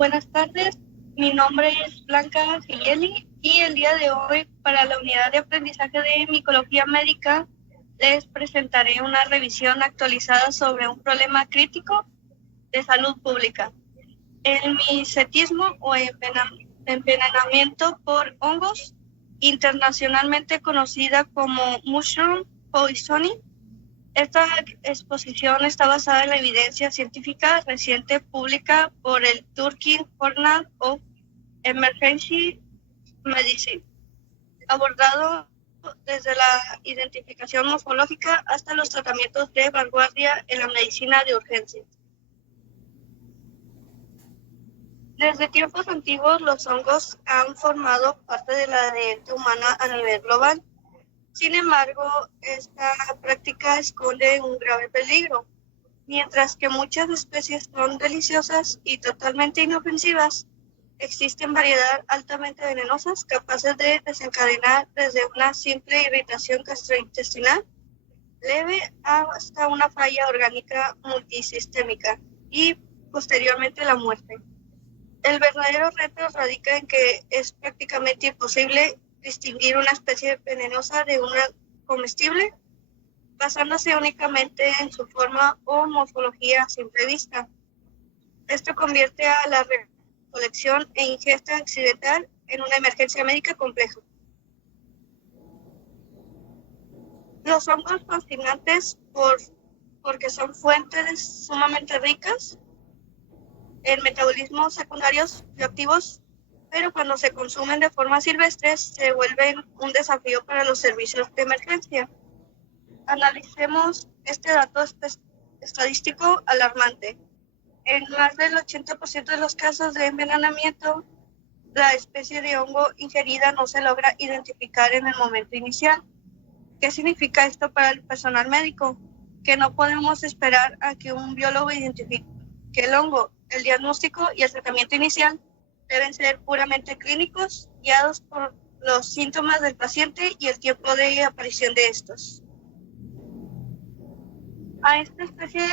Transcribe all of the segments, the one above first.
Buenas tardes, mi nombre es Blanca Gigeli y el día de hoy para la unidad de aprendizaje de micología médica les presentaré una revisión actualizada sobre un problema crítico de salud pública, el micetismo o envenenamiento por hongos, internacionalmente conocida como mushroom poisoning. Esta exposición está basada en la evidencia científica reciente publicada por el Turkish Journal of Emergency Medicine, abordado desde la identificación morfológica hasta los tratamientos de vanguardia en la medicina de urgencia. Desde tiempos antiguos, los hongos han formado parte de la dieta humana a nivel global. Sin embargo, esta práctica esconde un grave peligro. Mientras que muchas especies son deliciosas y totalmente inofensivas, existen variedades altamente venenosas capaces de desencadenar desde una simple irritación gastrointestinal leve hasta una falla orgánica multisistémica y posteriormente la muerte. El verdadero reto radica en que es prácticamente imposible distinguir una especie venenosa de una comestible, basándose únicamente en su forma o morfología a simple vista. Esto convierte a la recolección e ingesta accidental en una emergencia médica compleja. Los hongos fascinantes porque son fuentes sumamente ricas en metabolismos secundarios bioactivos, pero cuando se consumen de forma silvestre se vuelven un desafío para los servicios de emergencia. Analicemos este dato estadístico alarmante. En más del 80% de los casos de envenenamiento, la especie de hongo ingerida no se logra identificar en el momento inicial. ¿Qué significa esto para el personal médico? Que no podemos esperar a que un biólogo identifique el hongo. El diagnóstico y el tratamiento inicial deben ser puramente clínicos, guiados por los síntomas del paciente y el tiempo de aparición de estos. A esta especie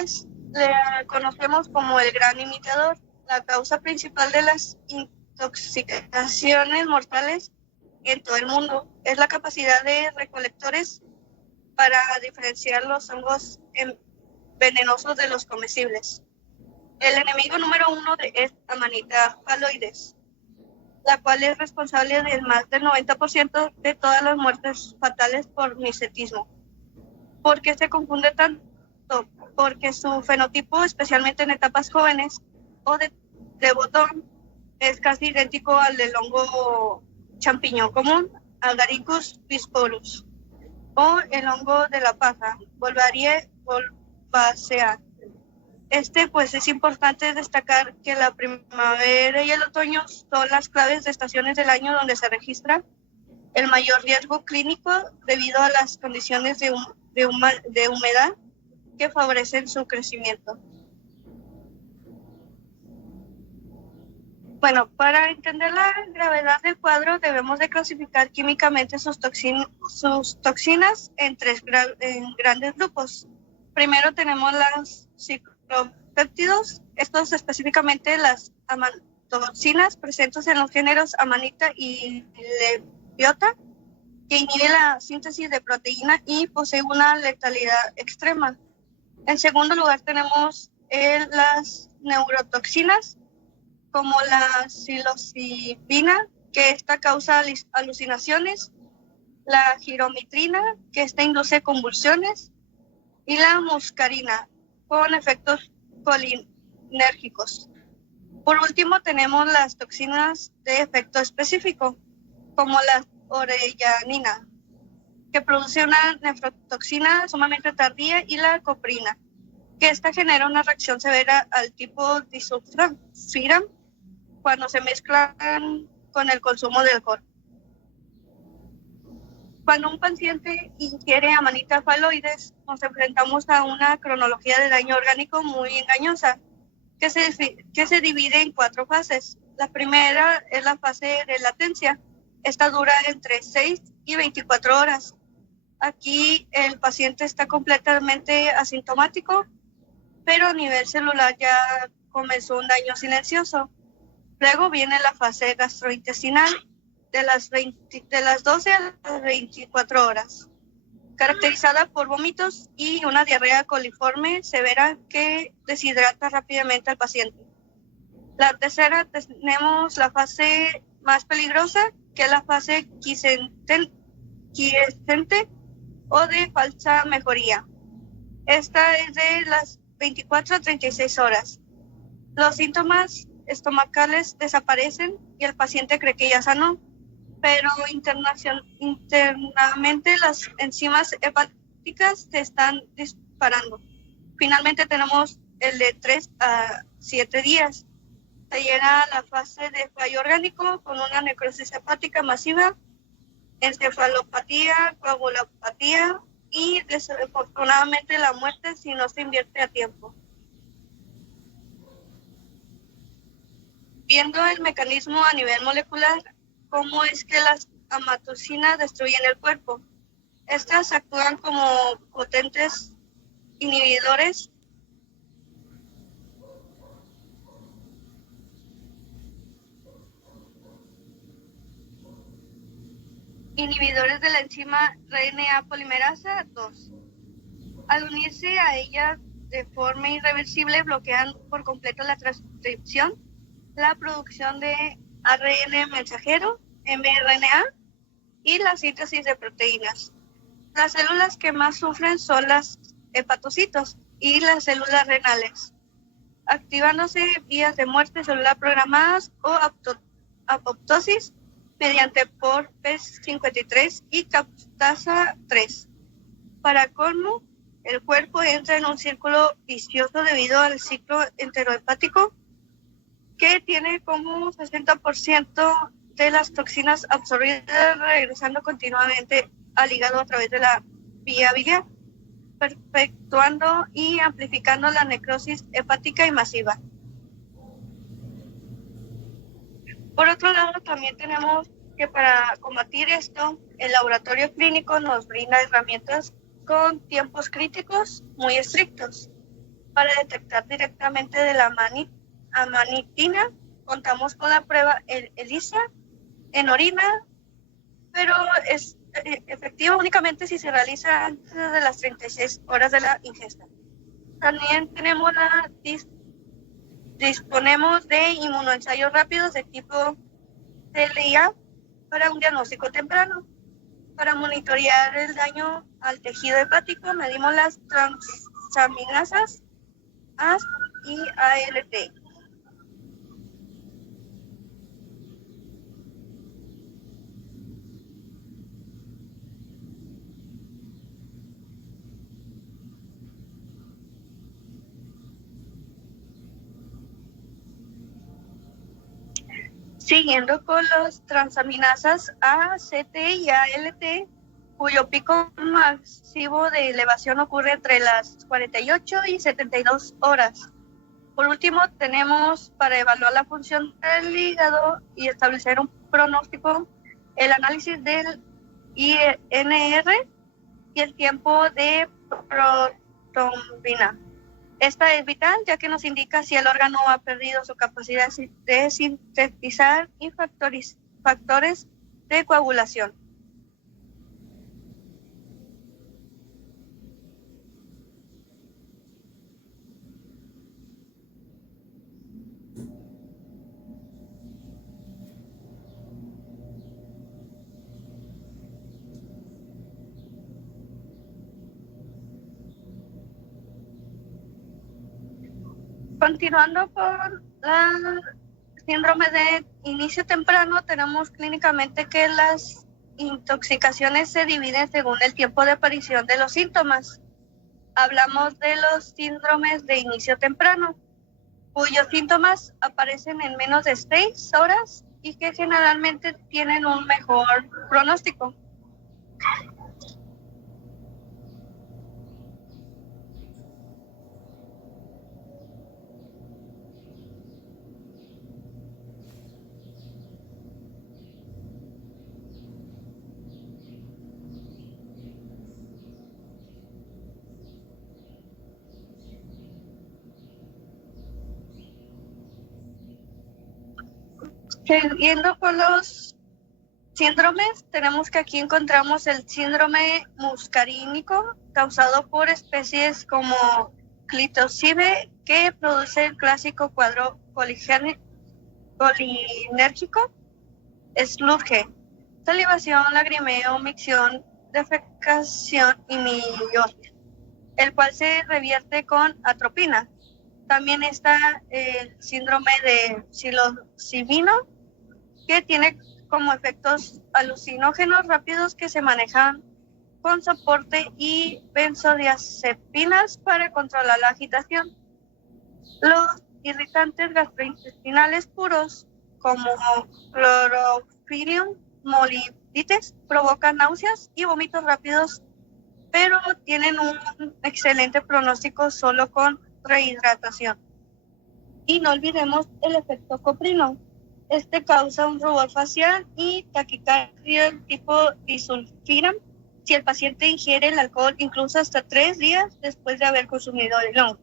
le conocemos como el gran imitador. La causa principal de las intoxicaciones mortales en todo el mundo es la capacidad de recolectores para diferenciar los hongos venenosos de los comestibles. El enemigo número uno es Amanita phalloides, la cual es responsable de más del 90% de todas las muertes fatales por micetismo. ¿Por qué se confunde tanto? Porque su fenotipo, especialmente en etapas jóvenes o de botón, es casi idéntico al del hongo champiñón común, Agaricus bisporus, o el hongo de la paja, Wolbachia bulbacea. Pues es importante destacar que la primavera y el otoño son las claves de estaciones del año donde se registra el mayor riesgo clínico debido a las condiciones de humedad que favorecen su crecimiento. Bueno, para entender la gravedad del cuadro debemos de clasificar químicamente sus toxinas en grandes grupos. Primero tenemos las ciclopéptidos, estos específicamente las amatoxinas presentes en los géneros Amanita y Lepiota, que inhibe la síntesis de proteína y posee una letalidad extrema. En segundo lugar tenemos las neurotoxinas, como la psilocibina, que esta causa alucinaciones, la giromitrina, que esta induce convulsiones, y la muscarina, con efectos colinérgicos. Por último, tenemos las toxinas de efecto específico, como la orellanina, que produce una nefrotoxina sumamente tardía, y la coprina, que esta genera una reacción severa al tipo disulfiram cuando se mezclan con el consumo de alcohol. Cuando un paciente ingiere Amanita phalloides, nos enfrentamos a una cronología de daño orgánico muy engañosa, que se divide en 4 fases. La primera es la fase de latencia. Esta dura entre 6 y 24 horas. Aquí el paciente está completamente asintomático, pero a nivel celular ya comenzó un daño silencioso. Luego viene la fase gastrointestinal de las 12 a las 24 horas, caracterizada por vómitos y una diarrea coliforme severa que deshidrata rápidamente al paciente. La tercera tenemos la fase más peligrosa, que es la fase quiescente o de falsa mejoría. Esta es de las 24 a 36 horas. Los síntomas estomacales desaparecen y el paciente cree que ya sanó, pero internamente las enzimas hepáticas se están disparando. Finalmente tenemos el de 3 a 7 días. Se llega a la fase de fallo orgánico con una necrosis hepática masiva, encefalopatía, coagulopatía y desafortunadamente la muerte si no se invierte a tiempo. Viendo el mecanismo a nivel molecular, cómo es que las amatocinas destruyen el cuerpo. Estas actúan como potentes inhibidores de la enzima RNA polimerasa 2. Al unirse a ella de forma irreversible, bloquean por completo la transcripción, la producción de ARN mensajero, mRNA, y la síntesis de proteínas. Las células que más sufren son las hepatocitos y las células renales, activándose vías de muerte celular programadas o apoptosis mediante PORP53 y captasa 3. Para colmo, el cuerpo entra en un círculo vicioso debido al ciclo enterohepático, que tiene como 60% de las toxinas absorbidas regresando continuamente al hígado a través de la vía biliar, perpetuando y amplificando la necrosis hepática y masiva. Por otro lado, también tenemos que para combatir esto, el laboratorio clínico nos brinda herramientas con tiempos críticos muy estrictos. Para detectar directamente de la amanitina, contamos con la prueba ELISA en orina, pero es efectiva únicamente si se realiza antes de las 36 horas de la ingesta. También tenemos disponemos de inmunoensayos rápidos de tipo TLIA para un diagnóstico temprano. Para monitorear el daño al tejido hepático, medimos las transaminasas AST y ALT. Siguiendo con los transaminasas A, CT y ALT, cuyo pico masivo de elevación ocurre entre las 48 y 72 horas. Por último, tenemos para evaluar la función del hígado y establecer un pronóstico, el análisis del INR y el tiempo de protrombina. Esta es vital ya que nos indica si el órgano ha perdido su capacidad de sintetizar y factores de coagulación. Continuando por la síndrome de inicio temprano, tenemos clínicamente que las intoxicaciones se dividen según el tiempo de aparición de los síntomas. Hablamos de los síndromes de inicio temprano, cuyos síntomas aparecen en menos de 6 horas y que generalmente tienen un mejor pronóstico. Siguiendo con los síndromes, tenemos que aquí encontramos el síndrome muscarínico causado por especies como Clitosibe, que produce el clásico cuadro colinérgico, sludge, salivación, lagrimeo, micción, defecación y miopía, el cual se revierte con atropina. También está el síndrome de psilocibino, que tiene como efectos alucinógenos rápidos que se manejan con soporte y benzodiazepinas para controlar la agitación. Los irritantes gastrointestinales puros, como Chlorofillium mollifides, provocan náuseas y vómitos rápidos, pero tienen un excelente pronóstico solo con rehidratación. Y no olvidemos el efecto coprino. Este causa un rubor facial y taquicardia tipo disulfiram si el paciente ingiere el alcohol incluso hasta 3 días después de haber consumido el hongo.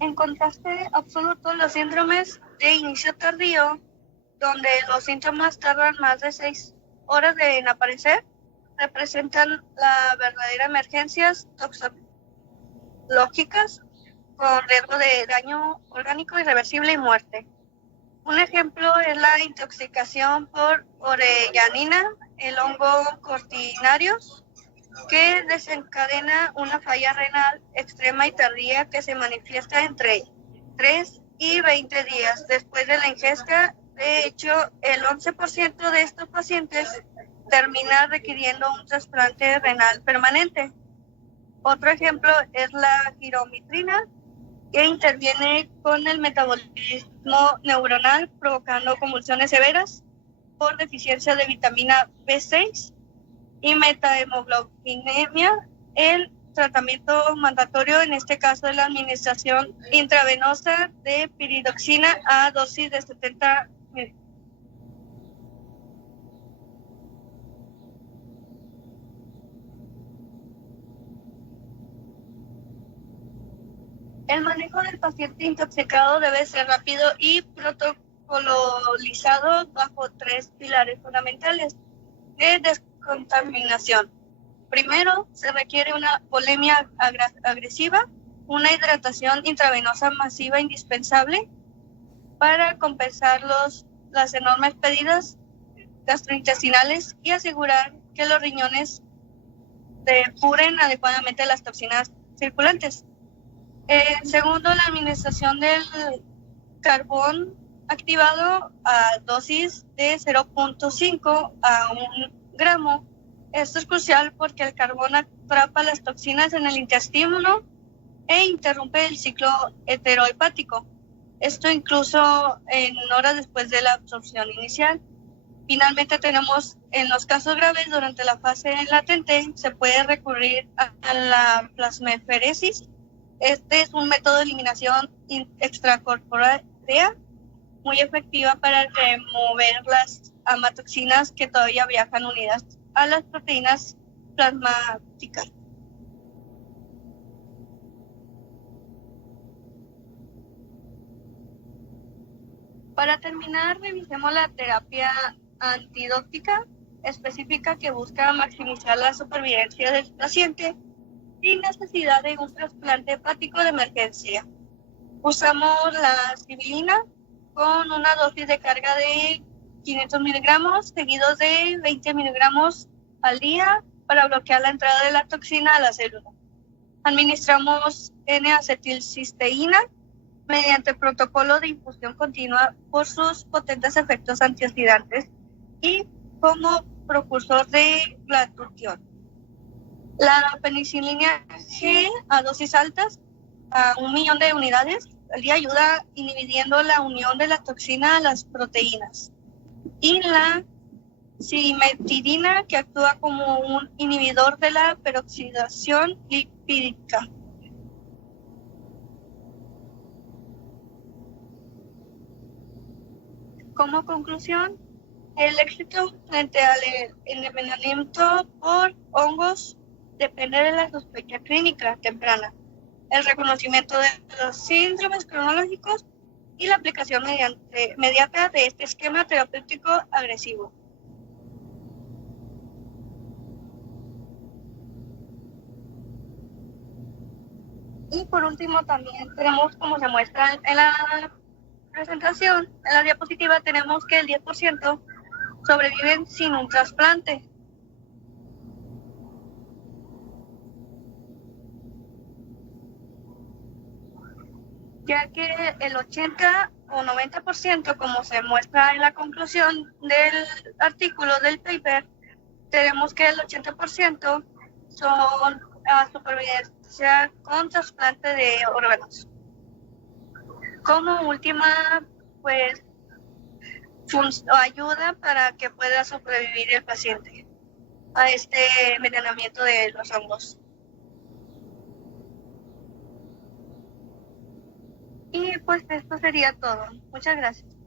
En contraste absoluto, los síndromes de inicio tardío, donde los síntomas tardan más de 6 horas en aparecer, representan la verdadera emergencias toxicológicas con riesgo de daño orgánico irreversible y muerte. Un ejemplo es la intoxicación por orellanina, el hongo cortinarios, que desencadena una falla renal extrema y tardía que se manifiesta entre 3 y 20 días después de la ingesta. De hecho, el 11% de estos pacientes termina requiriendo un trasplante renal permanente. Otro ejemplo es la giromitrina, que interviene con el metabolismo neuronal provocando convulsiones severas por deficiencia de vitamina B6 y metahemoglobinemia. El tratamiento mandatorio en este caso es la administración intravenosa de piridoxina a dosis de 70 ml. El manejo del paciente intoxicado debe ser rápido y protocolizado bajo 3 pilares fundamentales de descontaminación. Primero, se requiere una volemia agresiva, una hidratación intravenosa masiva indispensable para compensar las enormes pérdidas gastrointestinales y asegurar que los riñones depuren adecuadamente las toxinas circulantes. Segundo, la administración del carbón activado a dosis de 0.5 a 1 gramo. Esto es crucial porque el carbón atrapa las toxinas en el intestino e interrumpe el ciclo heterohepático. Esto incluso en horas después de la absorción inicial. Finalmente tenemos en los casos graves durante la fase latente se puede recurrir a la plasmaferesis. Este es un método de eliminación extracorpórea muy efectiva para remover las amatoxinas que todavía viajan unidas a las proteínas plasmáticas. Para terminar, revisemos la terapia antidótica específica que busca maximizar la supervivencia del paciente sin necesidad de un trasplante hepático de emergencia. Usamos la sibilina con una dosis de carga de 500 miligramos seguidos de 20 miligramos al día para bloquear la entrada de la toxina a la célula. Administramos N-acetilcisteína mediante protocolo de infusión continua por sus potentes efectos antioxidantes y como precursor de glutatión. La penicilina G a dosis altas, a 1 millón de unidades al día, ayuda inhibiendo la unión de la toxina a las proteínas. Y la cimetidina, que actúa como un inhibidor de la peroxidación lipídica. Como conclusión, el éxito frente al envenenamiento por hongos depende de la sospecha clínica temprana, el reconocimiento de los síndromes cronológicos y la aplicación inmediata de este esquema terapéutico agresivo. Y por último también tenemos, como se muestra en la presentación, en la diapositiva, tenemos que el 10% sobreviven sin un trasplante. Ya que el 80 o 90%, como se muestra en la conclusión del artículo del paper, tenemos que el 80% son supervivencia con trasplante de órganos. Como última, pues, ayuda para que pueda sobrevivir el paciente a este envenenamiento de los hongos. Y pues esto sería todo. Muchas gracias.